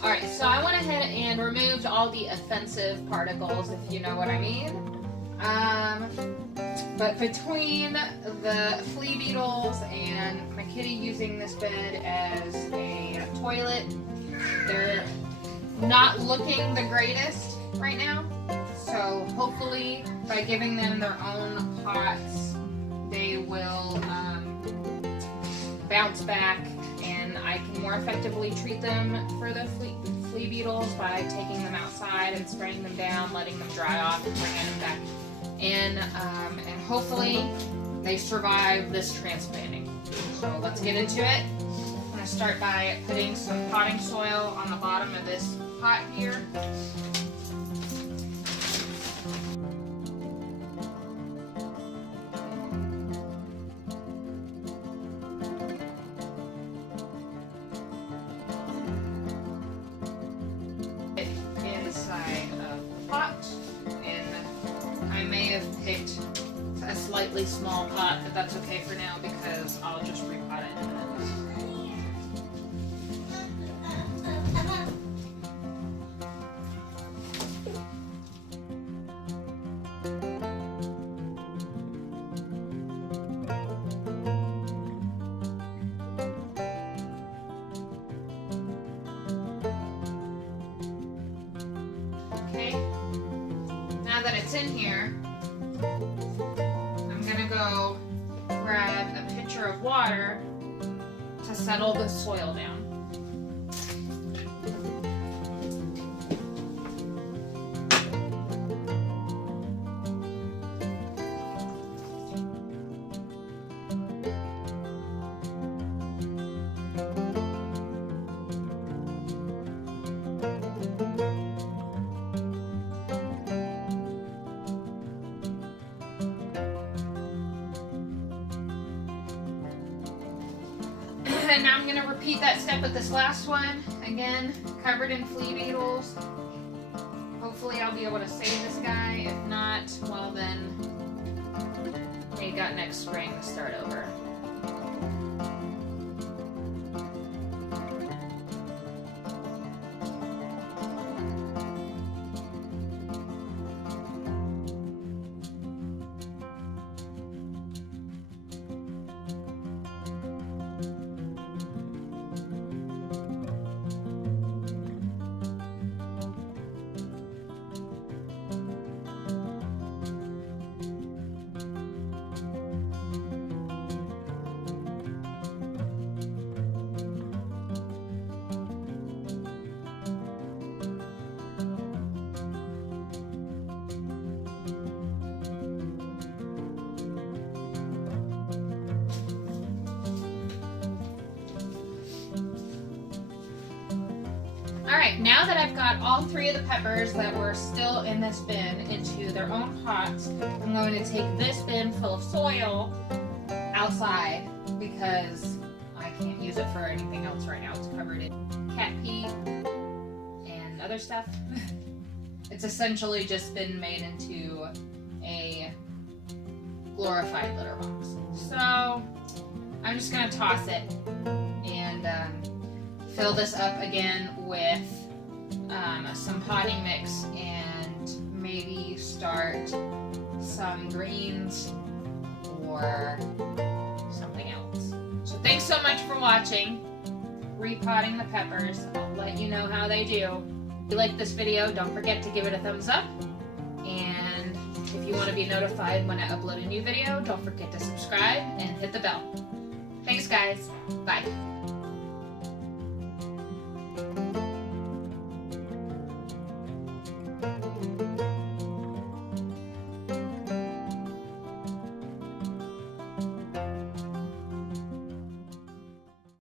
Alright, so I went ahead and removed all the offensive particles, if you know what I mean. But between the flea beetles and my kitty using this bed as a toilet, they're not looking the greatest right now. So hopefully by giving them their own pots, they will bounce back and I can more effectively treat them for the flea beetles by taking them outside and spraying them down, letting them dry off and bringing them back in, and hopefully they survive this transplanting. So let's get into it. I'm going to start by putting some potting soil on the bottom of this pot here. Inside of the pot, and I may have picked a slightly small pot, but that's okay for now because I'll just repot it in a minute. Okay, now that it's in here, I'm gonna go grab a pitcher of water to settle the soil down. And now I'm going to repeat that step with this last one. Again, covered in flea beetles. Hopefully I'll be able to save this guy. If not, well then, we got next spring to start over. Alright, now that I've got all three of the peppers that were still in this bin into their own pots, I'm going to take this bin full of soil outside because I can't use it for anything else right now. It's covered in cat pee and other stuff. It's essentially just been made into a glorified litter box. So I'm just going to toss it and fill this up again with some potting mix and maybe start some greens or something else. So thanks so much for watching Repotting the Peppers. I'll let you know how they do. If you like this video, don't forget to give it a thumbs up. And if you want to be notified when I upload a new video, don't forget to subscribe and hit the bell. Thanks guys. Bye.